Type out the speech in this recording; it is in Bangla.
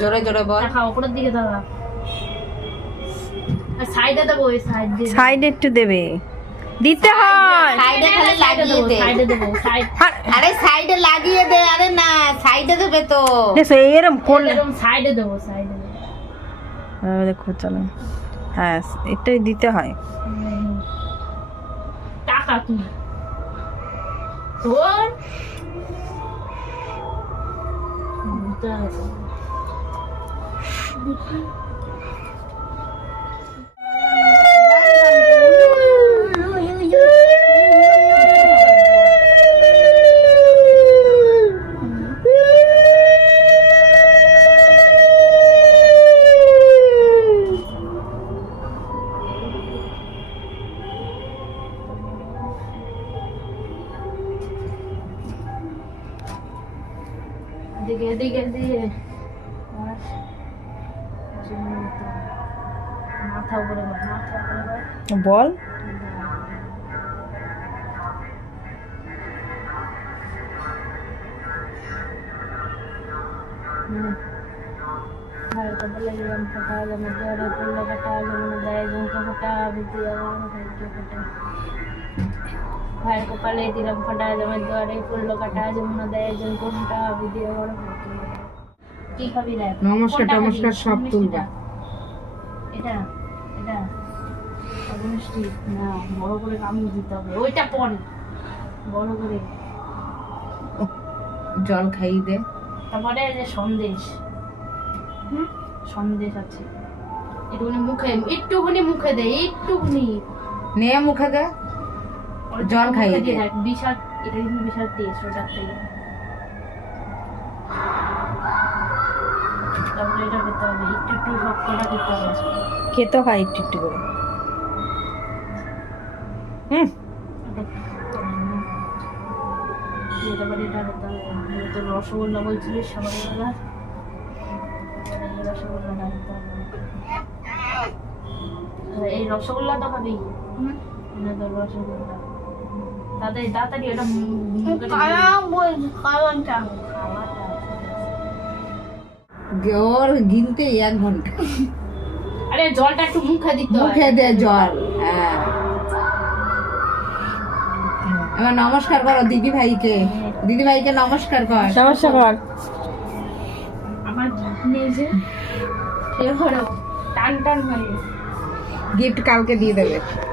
জোরে জোরে বল। উপরের দিকে দাদা, সাইডে দেবো, ওই সাইডে একটু দেবে, দিতে হয় সাইডে খালি লাগিয়ে দে। সাইডে দেবো, আরে সাইডে লাগিয়ে দে। আরে না, সাইডে দেবে তো। এরম করলে সাইডে দেবো, সাইডে দেবো। দেখো চলো, হ্যাঁ এটাই দিতে হয়। টাকা তুমি তোর দিকে দিকে দিয়ে মাথা উপরে কর, মাথা উপরে কর। বল ভাইয়ের কপালে গেলাম ফোটা, যেমন জোরে পড়লো কাটা, যেমন দেয় জমকে ফোটা, বিদ্যুৎ ভাইকে ফোটা। ভাইয়ের কপালে দিলাম ফোটা, যেমন জোরে পড়লো কাটা, যেমন দেয় জমকে ফোটা, বিদ্যুৎ বড় ভাইকে। কি খাবি রে? নমস্কার টমস্কার সব তুলবা। এটা এটা মিষ্টি না, বড় করে কামড় দিতে হবে, ওইটা পরে বড় করে। জল খাইয়ে দে। তারপরে যে সন্দেশ, সন্দেশ আছে, একটুখানি মুখে দে, একটুখানি নে মুখে দে। জল খাইয়ে দে। বিশাল, এটা কিন্তু বিশাল টেস্ট ওটার থেকে। তারপরে এটা খেতে হবে, একটু একটু সব কটা খেতে হবে। খেতে হয় একটু একটু করে। তারপরে এটা খেতে হবে। তো রসগোল্লা বলছিলিস সকালবেলা, রসগোল্লাটা খেতে হবে। এই রসগোল্লা তো খাবি, রসগোল্লা তাড়াতাড়ি তাড়াতাড়ি এটা ওর গিলতে 1 ঘন্টা। আরে জলটা একটু মুখে দিতে হয়। মুখে দে জল। হ্যাঁ, এবার নমস্কার করো দিদি ভাইকে। দিদি ভাইকে নমস্কার কর। সমস্যা কর। আমার নিজে সে হলো টান টান হয়ে গিফট কালকে দিয়ে দেবে।